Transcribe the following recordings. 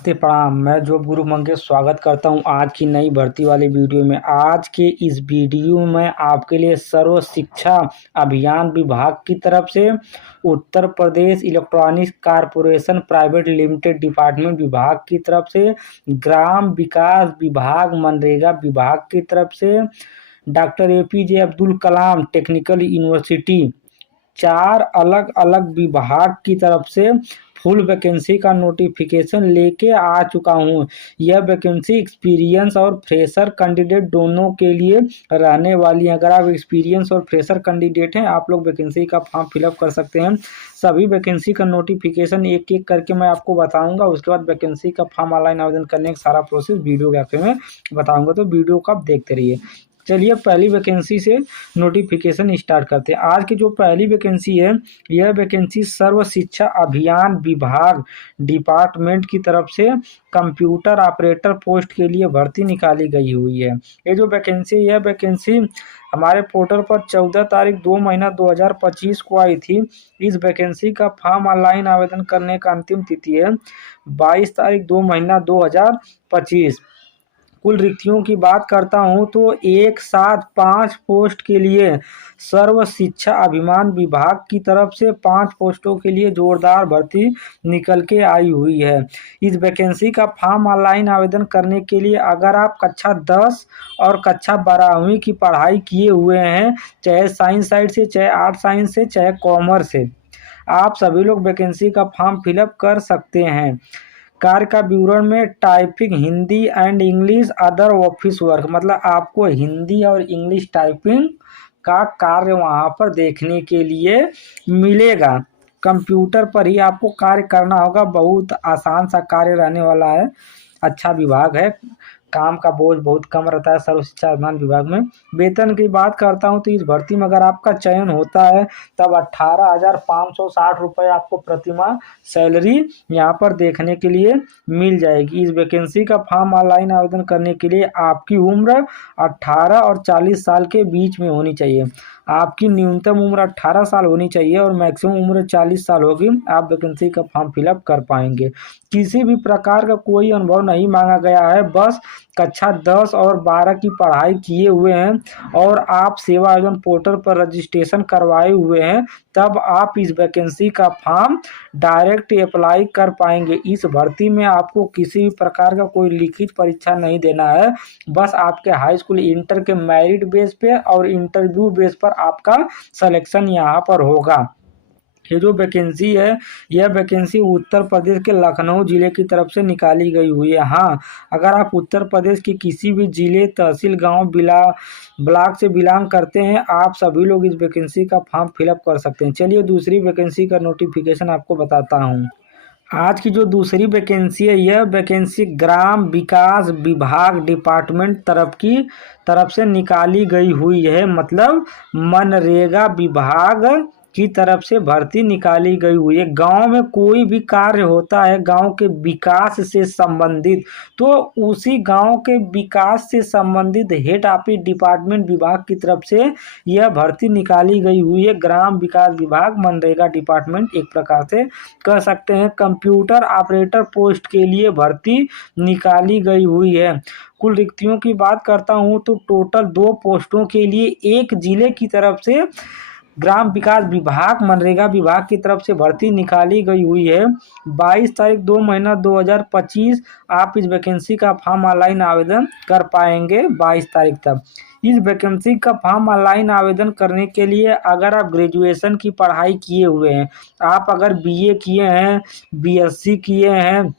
नमस्ते प्रणाम। मैं जॉब गुरु मंगेश स्वागत करता हूं आज की नई भर्ती वाली वीडियो में। आज के इस वीडियो में आपके लिए सर्व शिक्षा अभियान विभाग की तरफ से Uttar Pradesh electronics corporation private limited department विभाग की तरफ से, ग्राम विकास विभाग मनरेगा विभाग की तरफ से, doctor APJ Abdul Kalam technical university, 4 अलग अलग विभाग की तरफ से फुल वैकेंसी का नोटिफिकेशन लेके आ चुका हूँ। यह वैकेंसी एक्सपीरियंस और फ्रेशर कैंडिडेट दोनों के लिए रहने वाली है। अगर आप एक्सपीरियंस और फ्रेशर कैंडिडेट हैं, आप लोग वैकेंसी का फॉर्म फिलअप कर सकते हैं। सभी वैकेंसी का नोटिफिकेशन एक एक करके मैं आपको बताऊंगा। उसके बाद वैकेंसी का फॉर्म ऑनलाइन आवेदन करने का सारा प्रोसेस वीडियो के आखिर में बताऊंगा, तो वीडियो को आप देखते रहिए। चलिए पहली वैकेंसी से नोटिफिकेशन स्टार्ट करते हैं। आज की जो पहली वैकेंसी है, यह वैकेंसी सर्व शिक्षा अभियान विभाग डिपार्टमेंट की तरफ से कंप्यूटर ऑपरेटर पोस्ट के लिए भर्ती निकाली गई हुई है। ये जो वैकेंसी, यह वैकेंसी हमारे पोर्टल पर 14 तारीख 2 महीना 2025 को आई थी। इस वैकेंसी का फॉर्म ऑनलाइन आवेदन करने का अंतिम तिथि है 22 तारीख 2 महीना 2025। कुल रिक्तियों की बात करता हूं तो एक साथ 5 पोस्ट के लिए सर्व शिक्षा अभियान विभाग की तरफ से 5 पोस्टों के लिए जोरदार भर्ती निकल के आई हुई है। इस वैकेंसी का फॉर्म ऑनलाइन आवेदन करने के लिए अगर आप कक्षा 10 और कक्षा 12वीं की पढ़ाई किए हुए हैं, चाहे साइंस साइड से, चाहे आर्ट साइंस से, चाहे कॉमर्स से, आप सभी लोग वैकेंसी का फॉर्म फिलअप कर सकते हैं। कार्य का विवरण में typing Hindi and English other office work, मतलब आपको हिंदी और इंग्लिश टाइपिंग का कार्य वहां पर देखने के लिए मिलेगा। कंप्यूटर पर ही आपको कार्य करना होगा। बहुत आसान सा कार्य रहने वाला है। अच्छा विभाग है, काम का बोझ बहुत कम रहता है सर्व शिक्षा अभियान विभाग में। वेतन की बात करता हूं तो इस भर्ती में अगर आपका चयन होता है तब 18,560 रुपये आपको प्रतिमाह सैलरी यहाँ पर देखने के लिए मिल जाएगी। इस वैकेंसी का फॉर्म ऑनलाइन आवेदन करने के लिए आपकी उम्र 18 और 40 साल के बीच में होनी चाहिए। आपकी न्यूनतम उम्र 18 साल होनी चाहिए और मैक्सिमम उम्र 40 साल होगी। आप वैकेंसी का फॉर्म फिलअप कर पाएंगे। किसी भी प्रकार का कोई अनुभव नहीं मांगा गया है। बस कक्षा 10 और 12 की पढ़ाई किए हुए हैं और आप सेवा आयोजन पोर्टल पर रजिस्ट्रेशन करवाए हुए हैं, तब आप इस वैकेंसी का फॉर्म डायरेक्ट अप्लाई कर पाएंगे। इस भर्ती में आपको किसी भी प्रकार का कोई लिखित परीक्षा नहीं देना है। बस आपके हाई स्कूल इंटर के मेरिट बेस पे और इंटरव्यू बेस पर आपका सिलेक्शन यहाँ पर होगा। ये जो वैकेंसी है, यह वैकेंसी उत्तर प्रदेश के लखनऊ जिले की तरफ से निकाली गई हुई है। हाँ, अगर आप उत्तर प्रदेश के किसी भी जिले, तहसील, गांव, ब्लॉक से बिलोंग करते हैं, आप सभी लोग इस वैकेंसी का फॉर्म फिलअप कर सकते हैं। चलिए दूसरी वैकेंसी का नोटिफिकेशन आपको बताता हूँ। आज की जो दूसरी वैकेंसी है, यह वैकेंसी ग्राम विकास विभाग डिपार्टमेंट तरफ से निकाली गई हुई है। मतलब मनरेगा विभाग की तरफ से भर्ती निकाली गई हुई है। गांव में कोई भी कार्य होता है गांव के विकास से संबंधित, तो उसी गांव के विकास से संबंधित हेड ऑफिस डिपार्टमेंट विभाग की तरफ से यह भर्ती निकाली गई हुई है। ग्राम विकास विभाग मनरेगा डिपार्टमेंट एक प्रकार से कह सकते हैं। कंप्यूटर ऑपरेटर पोस्ट के लिए भर्ती निकाली गई हुई है। कुल रिक्तियों की बात करता हूं तो टोटल 2 पोस्टों के लिए एक जिले की तरफ से ग्राम विकास विभाग मनरेगा विभाग की तरफ से भर्ती निकाली गई हुई है। 22 तारीख 2 महीना 2025 आप इस वैकेंसी का फॉर्म ऑनलाइन आवेदन कर पाएंगे 22 तारीख तक। इस वैकेंसी का फॉर्म ऑनलाइन आवेदन करने के लिए अगर आप ग्रेजुएशन की पढ़ाई किए हुए हैं, आप अगर BA किए हैं, BSc किए हैं,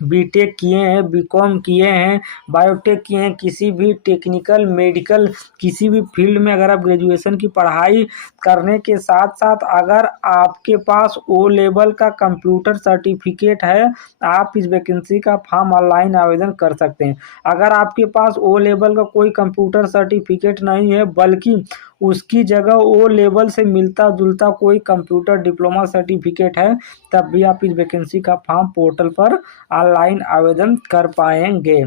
बीटेक किए हैं, बीकॉम किए हैं, बायोटेक किए हैं, किसी भी टेक्निकल, मेडिकल, किसी भी फील्ड में अगर आप ग्रेजुएशन की पढ़ाई करने के साथ साथ अगर आपके पास O लेवल का कंप्यूटर सर्टिफिकेट है, आप इस वैकेंसी का फॉर्म ऑनलाइन आवेदन कर सकते हैं। अगर आपके पास O लेवल का कोई कंप्यूटर सर्टिफिकेट नहीं है, बल्कि उसकी जगह O लेवल से मिलता जुलता कोई कंप्यूटर डिप्लोमा सर्टिफिकेट है, तब भी आप इस वैकेंसी का फॉर्म पोर्टल पर ऑनलाइन आवेदन कर पाएंगे।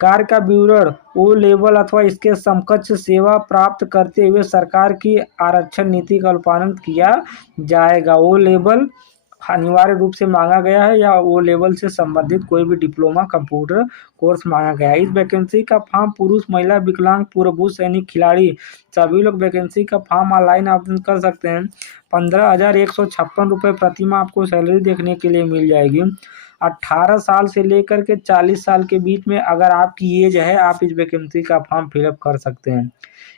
कार्य का विवरण O लेवल अथवा इसके समकक्ष सेवा प्राप्त करते हुए सरकार की आरक्षण नीति का अनुपालन किया जाएगा। O लेवल अनिवार्य रूप से मांगा गया है या वो लेवल से संबंधित कोई भी डिप्लोमा कंप्यूटर कोर्स मांगा गया है। इस वैकेंसी का फॉर्म पुरुष, महिला, विकलांग, पूर्व भू सैनिक, खिलाड़ी सभी लोग वैकेंसी का फॉर्म ऑनलाइन आवेदन कर सकते हैं। 15,156 रुपये प्रति माह आपको सैलरी देखने के लिए मिल जाएगी। 18 साल से लेकर के 40 साल के बीच में अगर आपकी एज है, आप इस वैकेंसी का फॉर्म फिलअप कर सकते हैं।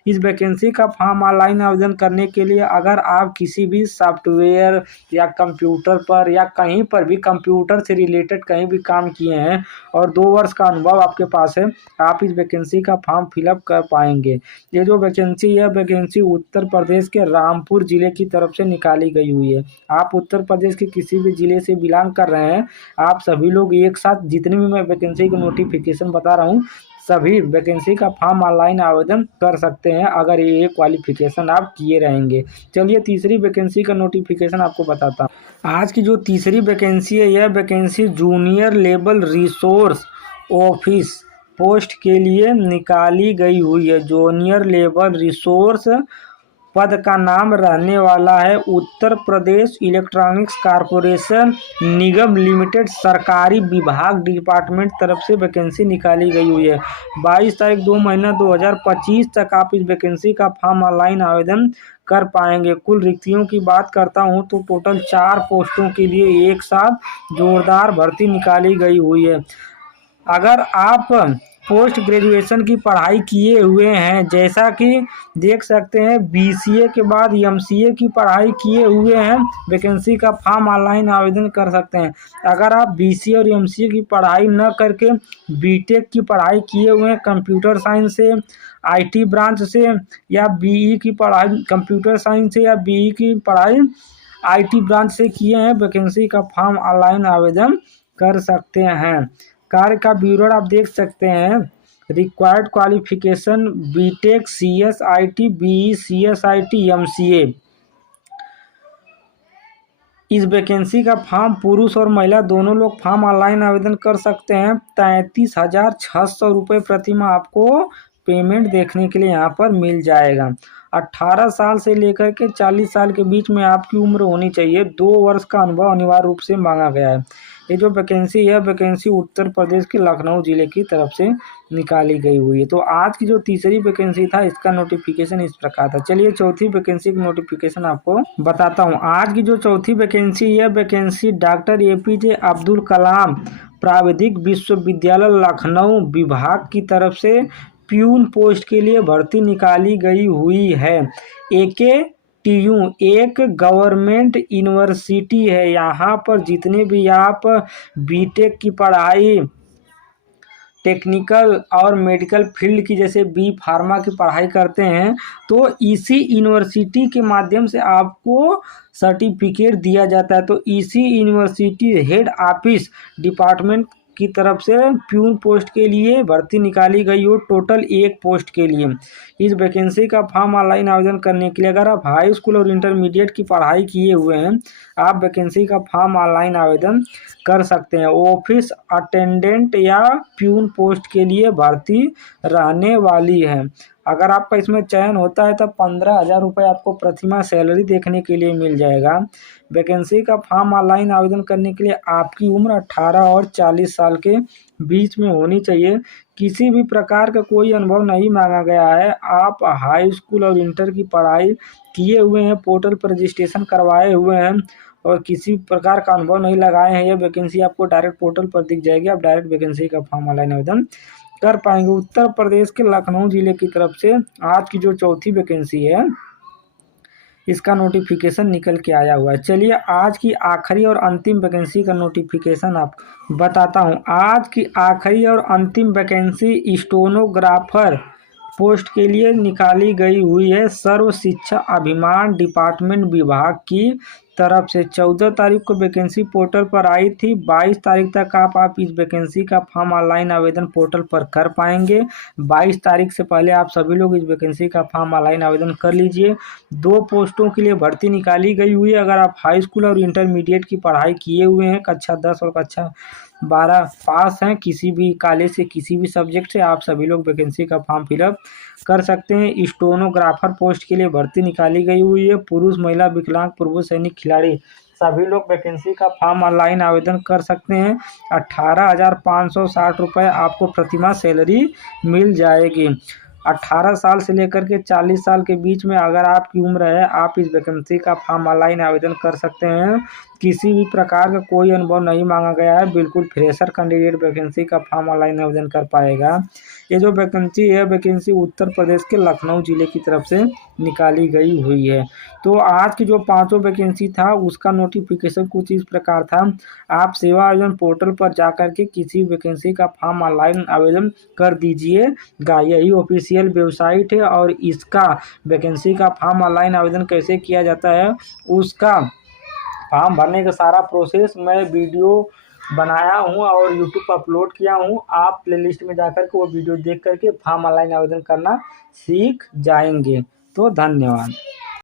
इस वैकेंसी का फॉर्म ऑनलाइन आवेदन करने के लिए अगर आप किसी भी सॉफ्टवेयर या कंप्यूटर पर या कहीं पर भी कंप्यूटर से रिलेटेड कहीं भी काम किए हैं और 2 वर्ष का अनुभव आपके पास है, आप इस वैकेंसी का फॉर्म फिलअप कर पाएंगे। ये जो वैकेंसी है, वैकेंसी उत्तर प्रदेश के रामपुर जिले की तरफ से निकाली गई हुई है। आप उत्तर प्रदेश के किसी भी जिले से बिलोंग कर रहे हैं, आप सभी लोग एक साथ, जितनी भी मैं वैकेंसी की नोटिफिकेशन बता रहा हूँ, सभी वैकेंसी का फॉर्म ऑनलाइन आवेदन कर सकते हैं अगर ये क्वालिफिकेशन आप किए रहेंगे। चलिए तीसरी वैकेंसी का नोटिफिकेशन आपको बताता हूँ। आज की जो तीसरी वैकेंसी है, यह vacancy junior level resource office post के लिए निकाली गई हुई है। जूनियर लेवल रिसोर्स पद का नाम रहने वाला है उत्तर प्रदेश इलेक्ट्रॉनिक्स कॉरपोरेशन निगम लिमिटेड सरकारी विभाग डिपार्टमेंट तरफ से वैकेंसी निकाली गई हुई है। 22 तारीख 2 महीना 2025 तक आप इस वैकेंसी का फॉर्म ऑनलाइन आवेदन कर पाएंगे। कुल रिक्तियों की बात करता हूं तो टोटल 4 पोस्टों के लिए एक साथ जोरदार भर्ती निकाली गई हुई है। अगर आप पोस्ट ग्रेजुएशन की पढ़ाई किए हुए हैं, जैसा कि देख सकते हैं बीसीए के बाद एमसीए की पढ़ाई किए हुए हैं, वैकेंसी का फॉर्म ऑनलाइन आवेदन कर सकते हैं। अगर आप बीसीए और एमसीए की पढ़ाई न करके बीटेक की पढ़ाई किए हुए हैं कंप्यूटर साइंस से, आईटी ब्रांच से, या बीई की पढ़ाई कंप्यूटर साइंस से या बीई की पढ़ाई आईटी ब्रांच से किए हैं, वैकेंसी का फॉर्म ऑनलाइन आवेदन कर सकते हैं। कार्य का विवरण आप देख सकते हैं। Required qualification BTech, CSIT, BE, CSIT, MCA. इस वैकेंसी का फॉर्म पुरुष और महिला दोनों लोग फॉर्म ऑनलाइन आवेदन कर सकते हैं। 33,600 रुपये प्रति माह आपको पेमेंट देखने के लिए यहाँ पर मिल जाएगा। 18 साल से लेकर के 40 साल के बीच में आपकी उम्र होनी चाहिए। 2 वर्ष का अनुभव अनिवार्य रूप से मांगा गया है। ये जो वैकेंसी है, वैकेंसी उत्तर प्रदेश के लखनऊ जिले की तरफ से निकाली गई हुई है। तो आज की जो तीसरी वैकेंसी था, इसका नोटिफिकेशन इस प्रकार था। चलिए चौथी वैकेंसी की नोटिफिकेशन आपको बताता हूँ। आज की जो चौथी वैकेंसी है, vacancy doctor APJ Abdul Kalam प्राविधिक विश्वविद्यालय लखनऊ विभाग की तरफ से प्यून पोस्ट के लिए भर्ती निकाली गई हुई है। AKTU एक गवर्नमेंट यूनिवर्सिटी है। यहाँ पर जितने भी आप बीटेक की पढ़ाई, टेक्निकल और मेडिकल फील्ड की, जैसे बी फार्मा की पढ़ाई करते हैं, तो इसी यूनिवर्सिटी के माध्यम से आपको सर्टिफिकेट दिया जाता है। तो इसी यूनिवर्सिटी हेड ऑफिस डिपार्टमेंट की तरफ से प्यून पोस्ट के लिए भर्ती निकाली गई हो, टोटल 1 पोस्ट के लिए। इस वैकेंसी का फॉर्म ऑनलाइन आवेदन करने के लिए अगर आप हाई स्कूल और इंटरमीडिएट की पढ़ाई किए हुए हैं, आप वैकेंसी का फॉर्म ऑनलाइन आवेदन कर सकते हैं। ऑफिस अटेंडेंट या प्यून पोस्ट के लिए भर्ती रहने वाली है। अगर आपका इसमें चयन होता है तो 15,000 रुपये आपको प्रति माह सैलरी देखने के लिए मिल जाएगा। वैकेंसी का फॉर्म ऑनलाइन आवेदन करने के लिए आपकी उम्र 18 और 40 साल के बीच में होनी चाहिए। किसी भी प्रकार का कोई अनुभव नहीं मांगा गया है। आप हाई स्कूल और इंटर की पढ़ाई किए हुए हैं, पोर्टल पर रजिस्ट्रेशन करवाए हुए हैं और किसी प्रकार का अनुभव नहीं लगाए हैं, यह वैकेंसी आपको डायरेक्ट पोर्टल पर दिख जाएगी। आप डायरेक्ट वैकेंसी का फॉर्म ऑनलाइन आवेदन कर पाएंगे। उत्तर प्रदेश के लखनऊ जिले की तरफ से आज की जो चौथी वैकेंसी है, इसका नोटिफिकेशन निकल के आया हुआ है। चलिए आज की आखिरी और अंतिम वैकेंसी का नोटिफिकेशन आप बताता हूं। आज की आखिरी और अंतिम वैकेंसी स्टेनोग्राफर पोस्ट के लिए निकाली गई हुई है। सर्व शिक्षा अभियान डिपार्टमेंट विभाग की तरफ से 14 तारीख को वैकेंसी पोर्टल पर आई थी। 22 तारीख तक आप इस वैकेंसी का फॉर्म ऑनलाइन आवेदन पोर्टल पर कर पाएंगे। 22 तारीख से पहले आप सभी लोग इस वैकेंसी का फॉर्म ऑनलाइन आवेदन कर लीजिए। 2 पोस्टों के लिए भर्ती निकाली गई हुई है। अगर आप हाई स्कूल और इंटरमीडिएट की पढ़ाई किए हुए हैं, कक्षा 10 और कक्षा 12 पास हैं, किसी भी कॉलेज से किसी भी सब्जेक्ट से, आप सभी लोग वैकेंसी का फॉर्म फिलअप कर सकते हैं। स्टेनोग्राफर पोस्ट के लिए भर्ती निकाली गई हुई है। पुरुष, महिला, विकलांग, पूर्व सैनिक, खिलाड़ी सभी लोग वैकेंसी का फॉर्म ऑनलाइन आवेदन कर सकते हैं। 18,560 रुपये आपको प्रतिमाह सैलरी मिल जाएगी। 18 साल से लेकर के 40 साल के बीच में अगर आपकी उम्र है, आप इस वैकेंसी का फॉर्म ऑनलाइन आवेदन कर सकते हैं। किसी भी प्रकार का कोई अनुभव नहीं मांगा गया है, बिल्कुल फ्रेशर कैंडिडेट वैकेंसी का फॉर्म ऑनलाइन आवेदन कर पाएगा। ये जो वैकेंसी है, वैकेंसी उत्तर प्रदेश के लखनऊ जिले की तरफ से निकाली गई हुई है। तो आज की जो पांचों वैकेंसी था उसका नोटिफिकेशन कुछ इस प्रकार था। आप सेवा आयोजन पोर्टल पर जाकर के किसी वैकेंसी का फॉर्म ऑनलाइन आवेदन कर दीजिएगा। यही ऑफिशियल वेबसाइट है और इसका वैकेंसी का फॉर्म ऑनलाइन आवेदन कैसे किया जाता है, उसका फॉर्म भरने का सारा प्रोसेस मैं वीडियो बनाया हूँ और यूट्यूब पर अपलोड किया हूँ। आप प्लेलिस्ट में जाकर के वो वीडियो देख करके फॉर्म ऑनलाइन आवेदन करना सीख जाएंगे। तो धन्यवाद।